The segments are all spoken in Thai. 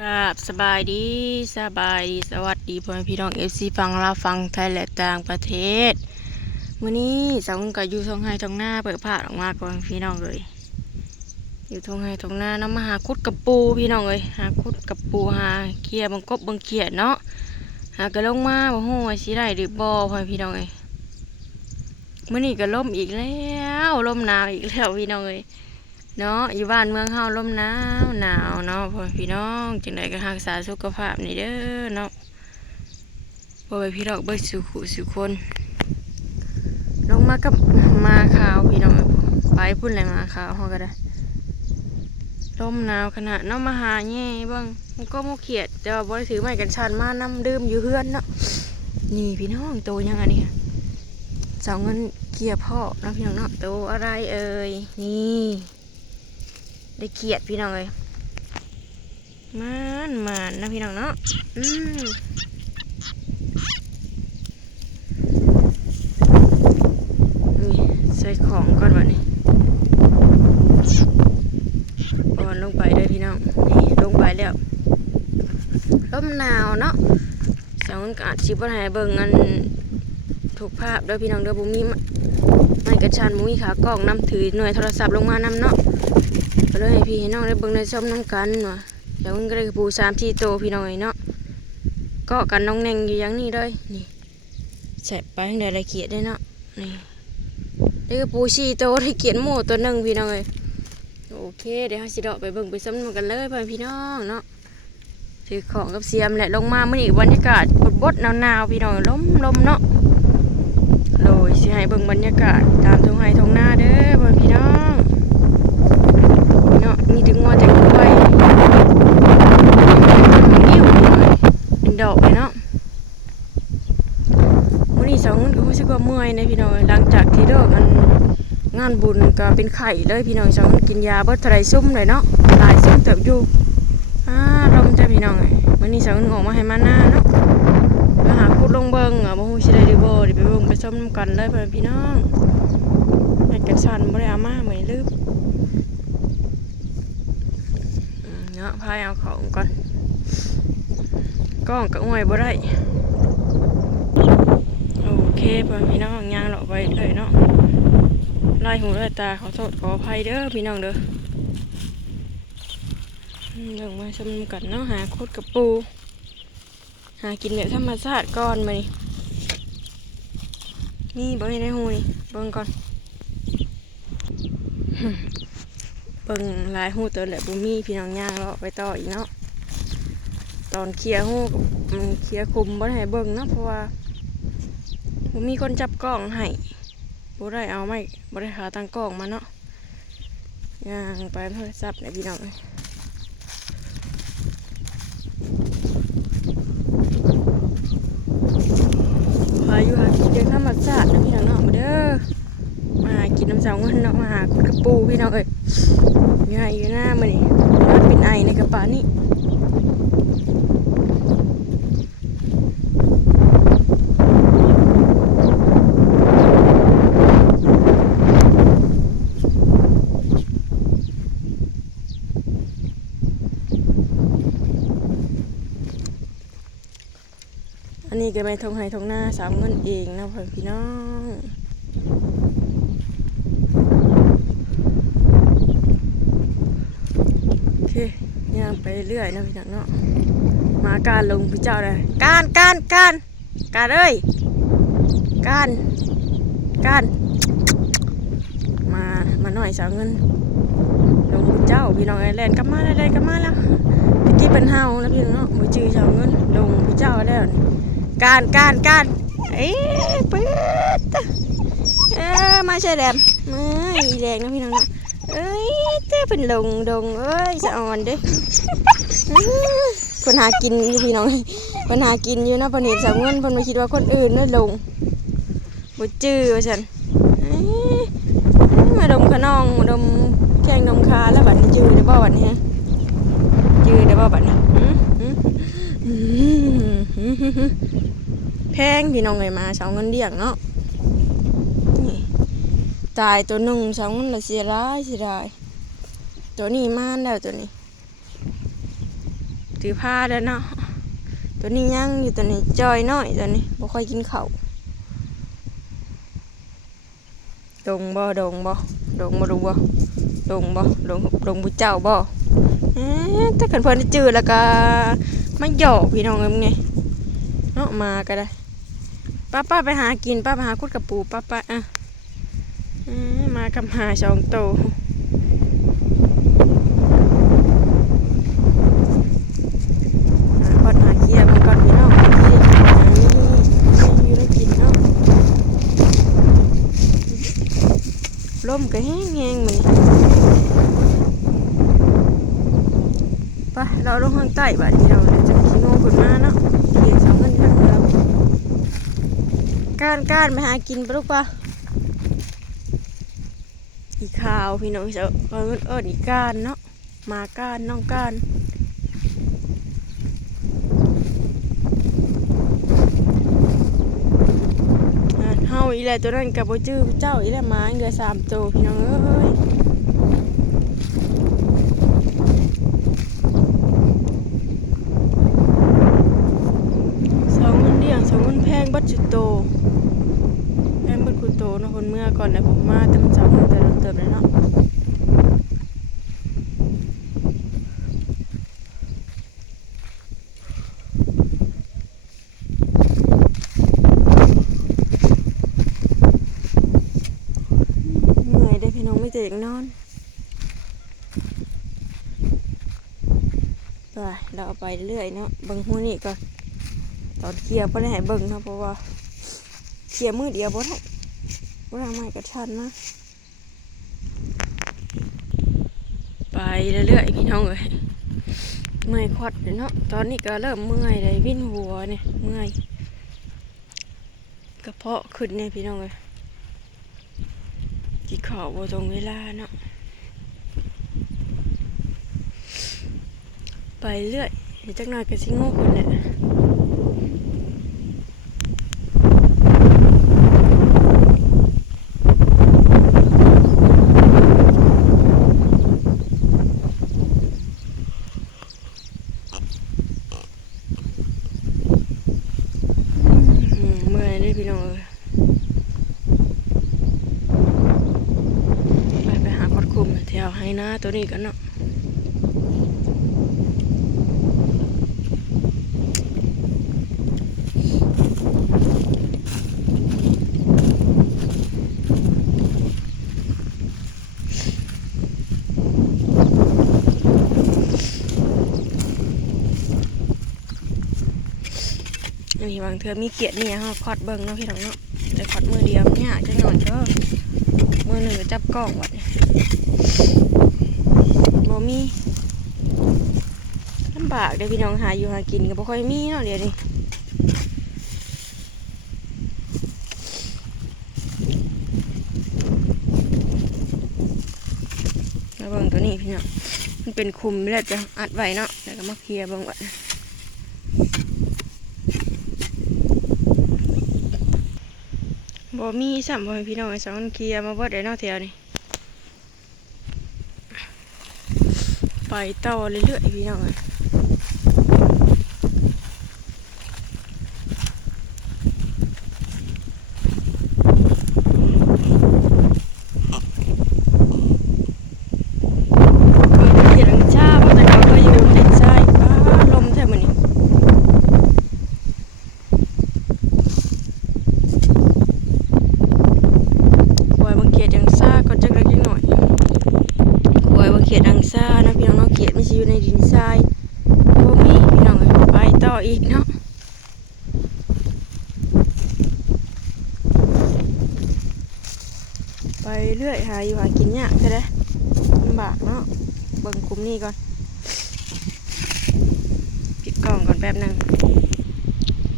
กับสบายดีสบายดีสวัสดีพ่อแม่พี่น้องเอฟซีฟังลาฟังไทยและต่างประเทศมื้อนี้สาวก็อยู่ทงไห้ทงหน้าเปิดผ้าออกมาก่อนพี่น้องเลยอยู่ทงไห้ทงหน้าน้ำมาหาคุดกับปูพี่น้องเลยหาคุดกับปูหาเคียบังกบบังเขียดเนาะหากระลงมาบ่ฮู้สิได้หรือบ่พ่อพี่น้องเลยมื้อนี้ก็ล่มอีกแล้วลมหนาวอีกแล้วพี่น้องเลย เนาะอยู่บ้านเมืองเฮาลมหนาวหนาวเนาะพ่อพี่น้องจังไดก็รักษาสุขภาพนี่เด้อเนาะพ่ไปพี่น้องเบิดสุขุสุคน ลงมากับมาขาวพี่น้องไปพุ่นเลยมาขาวเฮาก็ได้ลมหนาวขนาดเนาะมาหาแง่เบิ่งมันก็บ่เขียดแต่ว่าบ่ได้ถือไม้กันชันมานํดื่มอยู่เฮือนเนาะนี่พี่น้องโตยังอันนี้ค่ะสาเงินเกียร์พ่อเนาะพี่น้องเนาะโตอะไรเอ่ยนี่ ได้เกียดพี่น้องเลยมันมันนะพี่น้องเนาะอืมนี่ใส่ของก่อนวะนี่ก่อนลงไปเลยพี่น้อง นี่ลงไปแล้วลมหนาวเนาะสองคนก็อาจชิบว่าให้เบิ่งอันถูกภาพเด้อพี่น้องเด้อบุมีไม่กระชันบุมีขากล้องนำถือหน่วยโทรศัพท์ลงมานำเนาะ เลยพี่ให้น้องได้เบิ่งได้ชมน้ำกันว่ะเดี๋ยวมันก็ได้ปูสามที่โตพี่น้องไอ้เนาะก็กันน้องแนงอยู่ย่างนี้เลยนี่แสบไปทางใดละเกียดได้เนาะนี่นี่ก็ปูชีโตได้เกียดหมูตัวหนึ่งพี่น้องเอ้ยโอเคเดี๋ยวเราสิเดาะไปเบิ่งไปซ้ำกันเลยพ่อพี่น้องเนาะถือของกับเสียมแหละลงมาเมื่อนี้บรรยากาศบดๆหนาวๆพี่น้องลมลมเนาะโดยสิให้เบิ่งบรรยากาศตามทงไร่ทุ่งนาเด้อพ่อพี่น้อง เนาะมีถึงว่าแต่กล้วยนิ้วเป็นดอกเลยเนาะวันนี้สองคนก็รู้สึกว่าเมื่อยนะพี่น้องหลังจากที่เลิกอันงานบุญ ก็เป็นไข่เลยพี่น้องสองคนกินยาเบิดทะเลซุ่มเลยเนาะหลายซุ่มเติบอยู่อ่าลมจ้าพี่น้องเอ้ยวันนี้สองคนออกมาให้มาหน้าเนาะมาหาคุดลงเบิงอะบ่ฮู้สิได้หรือบ่เดี๋ยวไปเบิ่งไปส้มนำกันเลยพี่น้องแม่กระสันบ่ได้อามาเหมือนลืมเนาะพายเอาของก่อนกล้องก็ง่วยบ่ได้โอเคพ่อพี่น้องย่างเลาะไปเลยเนาะ ไล่หูไล่ตาขอโทษขออภัยเด้อพี่น้องเด้อเรื่องมาชมกันเนาะหาโคตรกับปู หากินแบบธรรมชาติก่อนมานี่นี่เบิ่งในหูนี่เบิ่งก่อนเบิ่งลายหูตัวแหละบุมี่พี่น้องย่างเลาะไปต่ออีกเนาะตอนเคลียร์หูกับอืมเคลียร์คุมบ่ได้ให้เบิ่งเนาะเพราะว่าบุมีคนจับกล้องให้ บ่ได้เอาไม่บ่ได้หาตั้งกล้องมาเนาะย่างไปโทรศัพท์เนี่ยพี่น้องเอ้ยพาอยู่หากินเรื่องธรรมชาตินะพี่น้องเนาะมาเด้อมากินน้ำสาเงินเนาะมาหากระปูพี่น้องเอ้ยอยู่ไหนอยู่หน้ามันนี่มันเป็นไอในกระเป๋านี่ ไม่ทงไห้ทงหน้าสามเงินเองนะพ่อพี่น้องโอเคย่างไปเรื่อยนะพี่น้องเนาะมาการลงพี่เจ้าเลยการการการการเอ้ยการการมามาหน่อยสาวเงินลงเจ้าพี่น้องไอแลนด์กลับมาได้ได้กลับมาแล้วตะกี้เป็นเฮาแล้วพี่น้องเนาะมือจือสาวเงินลงพี่เจ้าแล้วนี่ การการการเอ้ยเปิดเออมาใช่แดมมาอีแดงนะพี่น้องนะเอ้ยเจ้เป็นลงดงเอ้ยสะอ่อนเด้คนหากินอยู่พี่น้องคนหากินอยู่นะพนเห็นสามเงินพนมาคิดว่าคนอื่นนั่นลงบ่จื้อว่าฉันมาดมขนองมาดมแข้งดมขาแล้วบัดนี้จื้อได้บ่บัดนี้ฮะจื้อได้บ่บัดนี้หืมหืมหืมหืมหืมหืมแพ งพี่น้องเลยมาสาเงินเดียงเนาะนี่ตายตัวหนึ่งสองมันละเสียร้ายเสียดายตัวนี้มานแล้วตัวนี้ ถือผ้าแล้วเนาะตัวนี้ยังอยู่ตัวนี้จอยน้อยตัวนี้บ่ค่อยกินข้าวดงบ่ดงบ่ดงบ่ดงบ่ดงบ่ดงดงบุเจ้าบ่ถ้าเกิดเพิ่นจื้อแล้วก็มาหยอกพี่น้องเอ้ยมึงไงเนาะมาก็ได้ ป้าป้าไปหากินป้าไปหาคุดกับปูป้าป้าอะมากับหาสองโตก่อนหาเกียบก่อนพี่น้องที่หานี่อยู่ได้กินเนาลมก็แห้งแห้งมันไปเราลงข้างใต้บ้านเดี๋ยวจะขี้โง่ขึ้นมาเนาะเกียร์สองเงินทางเรา ก้านก้านไปหากินไปลูกปะอีขาวพี่น้องเจ้าเอิ้นเอิญอีก้านเนาะมาก้านน้องก้านเฮาอีแหละตัวนั้นกับโบจื้อเจ้าอีแหละมาเหลือสามตัวพี่น้องเอ้ยสองเงินเลี้ยงสองเงินแพงบัดจุดโตแพงบัดกุโตเนาะคนเมื่อก่อนนะผมมาแต่มันสองเงินแต่เราเติมเลยเนาะเหนื่อยได้อพี่น้องไม่ เจออยากนอนไปเราเอาไปเรื่อยเนาะเบิ่งหัวนี่ก่อนตอนเคลียร์บ่ได้ให้เบิ่งนะเพราะว่าเคลียร์มือเดียวบ่ได้บ่ได้ไม้กระชันมาไปเรื่อยๆพี่น้องเอ้ยเมื่อยควัดเลยเนาะตอนนี้ก็เริ่มเมื่อยเลยวิ่นหัวเนี่ยเมื่อยกระเพาะขึ้นเนี่ยพี่น้องเอ้ย กินข้าวบ่ตรงเวลาเนาะไปเรื่อยเดี๋ยวจักหน่อยก็สิโง่คนแหละอืมเมื่อยเลยพี่น้องเอ้ย ไปไปหาคอดคุมแถวให้นะ ตัวนี้กันเนาะนี่บางเธอมีเกียรติเนี่ยฮาคอดเบิ่งเนาะพี่น้องเนาะแต่คอดมือเดียวเนี่ยจังหน่อยเด้อมือหนึ่งก็จับกล้องวัดเนี่ย มีลำบากเด้พี่น้องหาอยู่หากินก็บ่ค่อยมีเนาะเดี๋ยวนี้มาเบิ่งตัวนี้พี่น้องมันเป็นคุมไม่ได้จะอัดไว้เนาะแล้วก็มาเคลียร์เบิ่งวัดบ่มีสัมพ่อแม่พี่น้องไอ้สองคนเคลียร์มาเบิดได้เนาะแถวนี้ ไปต่อเรื่อยๆพี่น้องเอ้ยเปิดเสียงชาเพราะแต่เราก็ยังไม่ได้ใช้ป้าลมแทบมันนี่ปล่อยบางเขียดยังซ่าก็จักเล็กนิดหน่อย กล้วยบางเขียดอังซ่านะพี่น้องเนาะเขียดไม่ใช่อยู่ในดินทรายบ่มีพี่น้องเอ้ยไปต่ ออีกเนาะไปเรื่อยหาอยู่หากินยากใช่ไหมลำบากเนาะเบิ่งคุมนี่ก่อนปิดกล่องก่อนแป๊บหนึง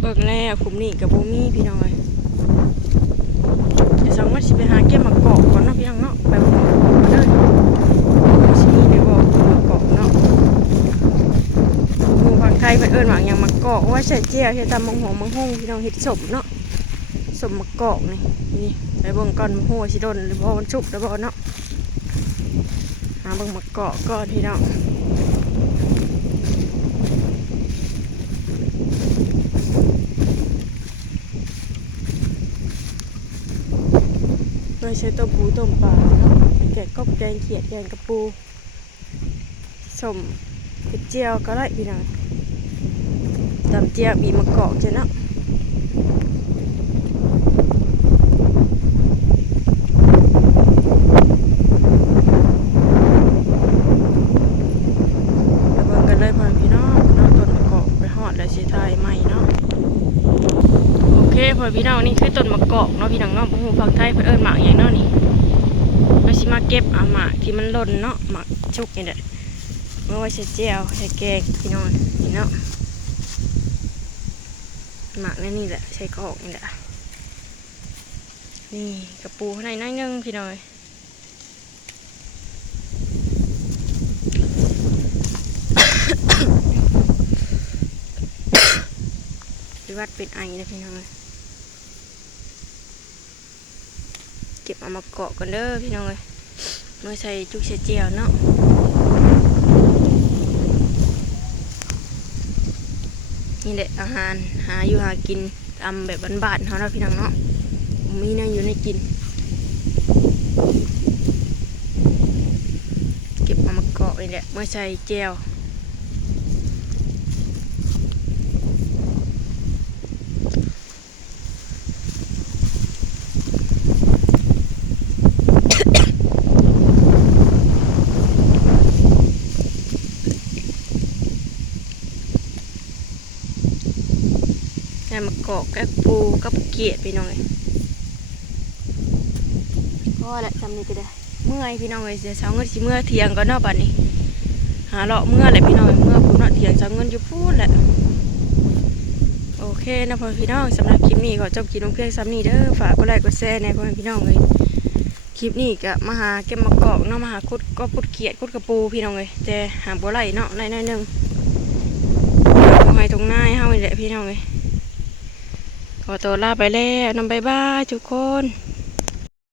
เบิ่งแล้วคุมนี่กับบ่มีพี่น้องเอ้ยเดี๋ยวสองวันสิไปหาเก็บมะกอกก่อนเนาะพี่น้องเนาะไปบ่มาเอกว่าใส่เจียวเฮ็ดตำมังหงมังหงพี่น้องเฮ็ดสมเนาะสมมะกอกนี่นี่ไปเบิ่งก่อนหัวสิดนหรือบ่มันสุบหรือบ่เนาะหาเบิ่งมะกอกก่อนพี่น้องโดยใช้ตัวปูต้มปลาเนาะแกะกบแกงเขียดแกงกระปูสมเจียวก็ได้พี่น้อง ตำเจียบีมาเกาะต้นมะกอกไปหอดแล้วสิทาเนาะพอพี่น้องนี่คือต้นมะกอกเนาะพี่น้องเนาะบ่ฮู้ภาคไทยเพิ่นเอิ้นหมากหยังเนาะนี่ก็สิมาเก็บอาหมากที่มันหล่นเนาะหมากชุกนี่แหละเมื่อไว้ใส่แจ่วใส่แกงพี่น้องนี่เนาะ หมากนั่นนี่แหละใส่กรอกนี่แหละ นี่กระปูข้างในน้อยนึงพี่น้องเอ้ยวิวัดเป็นไอนะพี่น้องเอ้ยเก็บเอามาเกาะกันเด้อพี่น้องเลยเมื่อใส่จุกเสียเจียวเนาะ นี่แหละอาหารหาอยู่หากินตามแบบบ้านๆเขาเนาะพี่น้องเนาะมีนั่งอยู่ในกิน เก็บเอามาเกาะนี่แหละเมื่อใช้แจียว กอกกับปูกับเกียดพี่น้องเลยพอละจำนี่ก็ได้ เมื่อยพี่น้องเลยเสียเช้าเงินสิเมื่อเที่ยงก็นอกบัดนี้หาเลาะเมื่อแหละพี่น้องเอ้ยเมื่อพูดเนาะเที่ยงเช้าเงินอยู่พูดแหละโอเคนะพ่อพี่น้องสำหรับคลิปนี้ขอจบคลิปลงเพียงซ้ำนี้เด้อฝากกดไลค์กดแชร์ในพ่อแม่พี่น้องเลยคลิปนี้ก็มาหาเก็บมะกอกเนาะมาหาคุดก็พุดเกียดคุดกระปูพี่น้องเลยแต่หาบัวไหลเนาะไล่น้อยหนึงตรงไห้ตรงหน้าให้เฮานี่แหละพี่น้องเลย ขอตัวลาไปแล้วนำบายบายทุกคน